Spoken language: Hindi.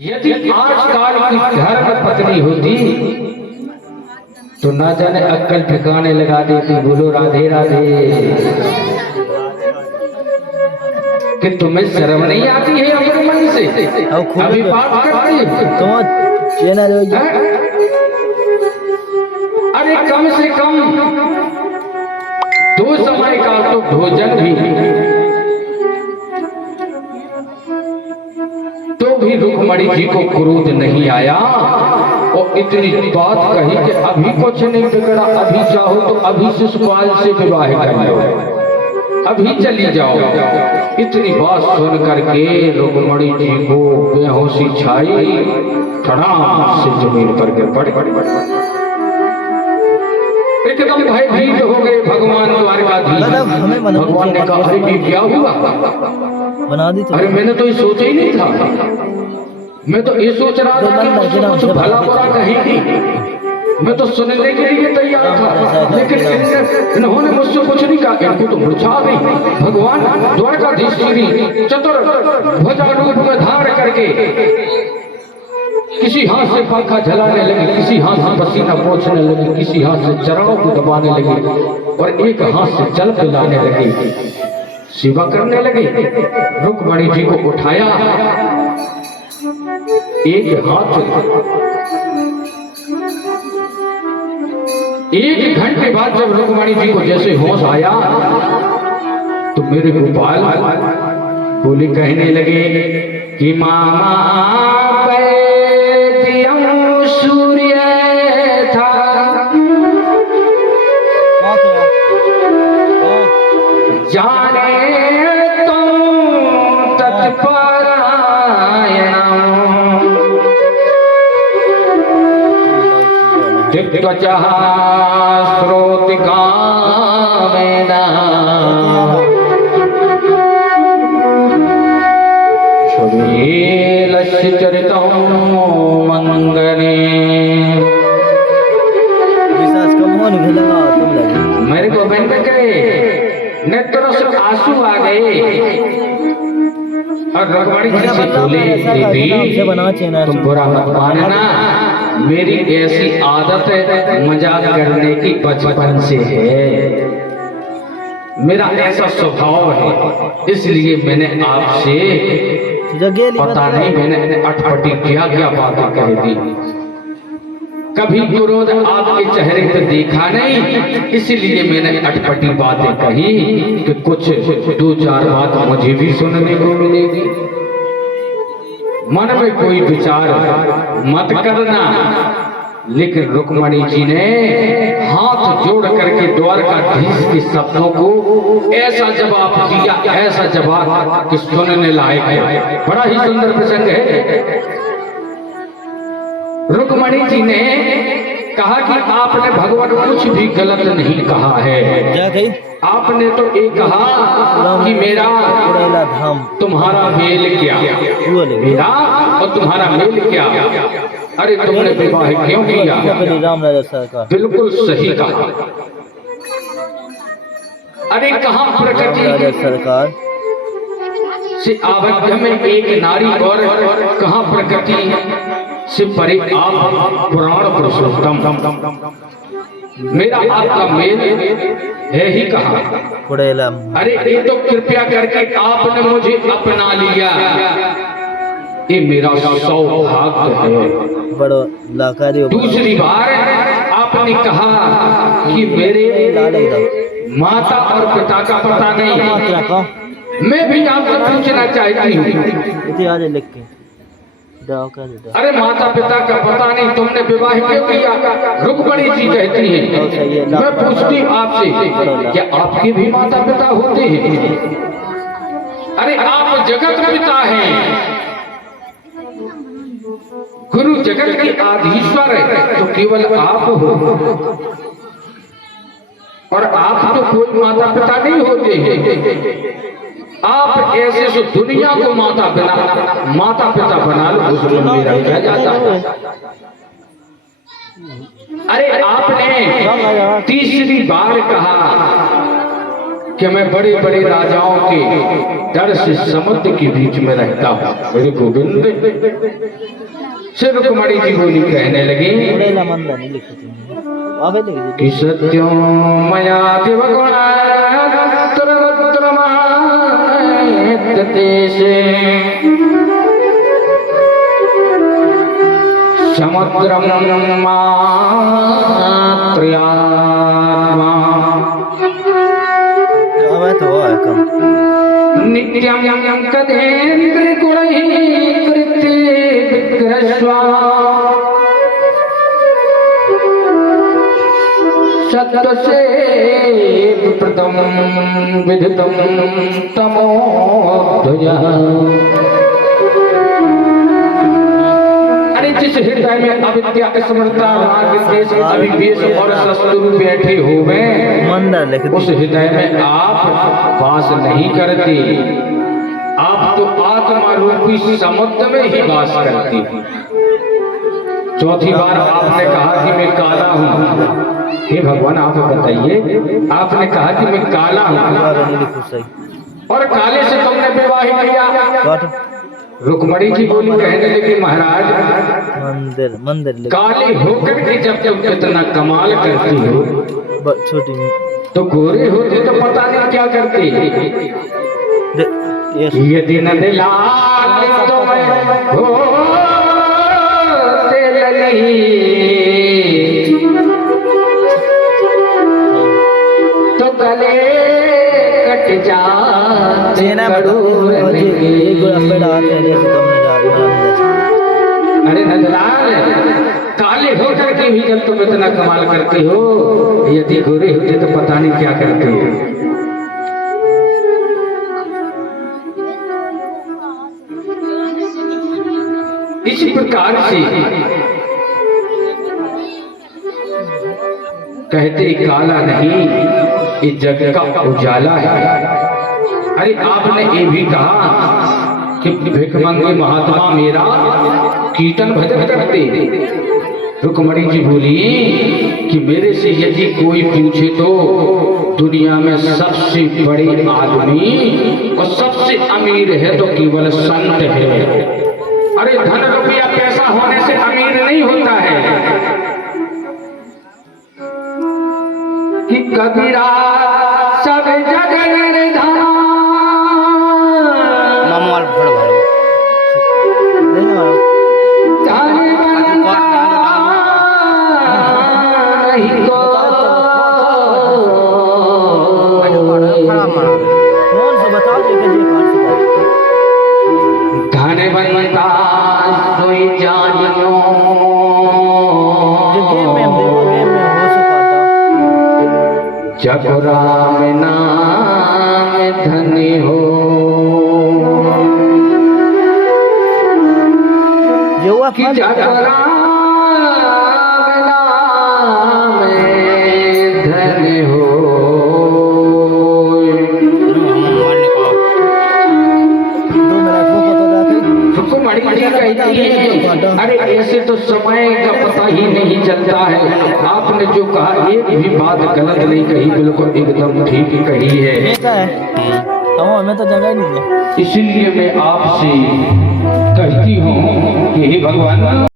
यदि आजकल की धर्म पत्नी होती तो ना जाने अक्कल ठिकाने लगा देती। बोलो राधे राधे। कि तुम्हें शर्म नहीं आती है अपने मन से? अभी बात करती अरे कम से कम 2 समय का तो भोजन भी रुक्मणी जी को क्रोध नहीं आया और इतनी बात कही कि अभी कुछ नहीं बिगड़ा, अभी चाहो तो अभी शिशुपाल से विवाह कर लो, अभी चली जाओ। इतनी बात सुन करके रुक्मणी जी को बेहोशी छाई, धड़ाम से जमीन पर गिर पड़े। एकदम भयभीत हो गए भगवान द्वारकाधीश। भगवान ने कहा अरे क्या हुआ? बना दी। अरे मैंने तो ये सोचा ही नहीं था। मैं तो ये सोच रहा था कि कुछ भला बुरा कहेंगी, मैं तो सुनने के लिए तैयार था, लेकिन इन्होंने मुझसे कुछ नहीं कहा। इनको तो मूर्छा आ गई। भगवान द्वारकाधीश श्री चतुर ध्वजा रूप में धारण करके किसी हाथ से पंखा झलाने लगे, किसी हाथ से पसीना पोंछने लगे, किसी हाथ से चरणों को दबाने लगे और एक हाथ से जल पिलाने लगे, सेवा करने लगे। रुक्मणी जी को उठाया, एक घंटे बाद जब रुक्मणी जी को जैसे होश आया तो मेरे गोपाल बोले, कहने लगे कि मामा सूर्य था जाने तुम तत्परायण त्वचा श्रोतिका वेदा शुभेलस्य चरितं मंगले। मेरे को बहन में गए नेत्रों से आंसू आ गए और रुक्मणी जी से बोले, दीदी तुम बुरा मत मानना, मेरी ऐसी आदत है मजाक करने की बचपन से है, मेरा ऐसा स्वभाव है, इसलिए मैंने आपसे पता नहीं मैंने अटपटी क्या क्या बातें कह दी। कभी क्रोध आपके चेहरे पर देखा नहीं, इसलिए मैंने अटपटी बातें कही कि कुछ 2-4 बात मुझे भी सुनने को मिलेगी। मन में कोई विचार मत करना। लेकिन रुक्मणी जी ने हाथ जोड़ करके द्वारकाधीश के शब्दों को ऐसा जवाब दिया, ऐसा जवाब कि सुनने लायक है। बड़ा ही सुंदर प्रसंग है। रुक्मणी जी ने कहा कि आपने भगवान कुछ भी गलत नहीं कहा है। आपने तो ये कहा कि मेरा तुम्हारा मेल क्या, मेरा और तुम्हारा मेल क्या। अरे तुमने विवाह क्यों किया? बिल्कुल सही कहा। अरे कहाँ प्रकृति सरकार से आबद्ध में एक नारी और कहाँ प्रकृति से परे आप पुराण पुरुषोत्तम। मेरा आपका मेल है ही कहा। अरे ये तो कृपया करके आपने मुझे अपना लिया, ये मेरा सौभाग्य है। बड़ो लाकारी। दूसरी बार आपने कहा कि मेरे माता और पिता का पता नहीं। मैं भी आपसे पूछना चाहती हूँ, लिख के अरे माता पिता का पता नहीं, तुमने विवाह क्यों किया? रुक्मणी जी कहती है, मैं पूछती हूँ आपसे, क्या आपके भी माता पिता होते हैं? अरे आप जगत पिता हैं, गुरु जगत के आधीश्वर है, तो केवल आप हो और आप तो कोई माता पिता नहीं होते हैं। आप ऐसे से दुनिया को माता पिता बना लो, उसमें मेरा क्या जाता है? अरे आपने तीसरी बार कहा कि मैं बड़े बड़े राजाओं के डर से समुद्र के बीच में रहता हूँ। मेरे गोविंद से रुक्मणी जी बोली, कहने लगी उड़ेला मंदा नहीं लिखे तुमने, आगे लिख कि दीजिए। सत्यम मया दिवगुणात्तरवत्रमायते समुद्रम मात्रयात्मा अब तो है कम। नित्यं कथेन्द्र गुणैः कृते विग्रस्वा सत्वसे प्रथम विदितं तमोध्वजः। अरे जिस हृदय में अविद्या स्मृता राग द्वेष अभिवेश और शत्रु बैठे हुए, मंदा लिख उस हृदय में आप वास नहीं करते। आप तो आत्मा रूपी समुद्र में ही वास करते। चौथी बार आपने कहा कि मैं काला हूँ। हे भगवान आप बताइए, आपने कहा कि मैं काला हूँ नहीं लिखो सही। और काले से तुमने विवाह किया। काट रुक्मणी जी बोली, कहने लगी महाराज मंदिर मंदिर लिख। काले होकर के जब तुम कितना कमाल करती हो, छोटी तो गोरे होते तो पता नहीं क्या करते। यदि न दिला तो मैं होते लगी, तो गले कट जाते कड़ूरने। अरे नंदलाल, काले होकर के भी जब तुम इतना कमाल करते हो, यदि गोरे होते तो पता नहीं क्या करते। इसी प्रकार से कहते काला नहीं, ये जग का उजाला है। अरे आपने ये भी कहा कि भिखमंगे महात्मा मेरा कीर्तन भजन करते। रुक्मणी जी बोली कि मेरे से यदि कोई पूछे तो दुनिया में सबसे बड़े आदमी और सबसे अमीर है तो केवल संत है। अरे धन रुपया पैसा होने से अमीर नहीं होता है। कि कबीरा सब जग निर्धन धनवंता सोई जानियो जब राम नाम धनी हो। कि जब राम नाम धनी हो। अरे ऐसे तो समय का पता ही नहीं चलता है। आपने जो कहा एक भी बात गलत नहीं कही, बिल्कुल एकदम ठीक कही है। हमें तो जगह ही नहीं है, इसलिए मैं आपसे कहती हूँ कि हे भगवान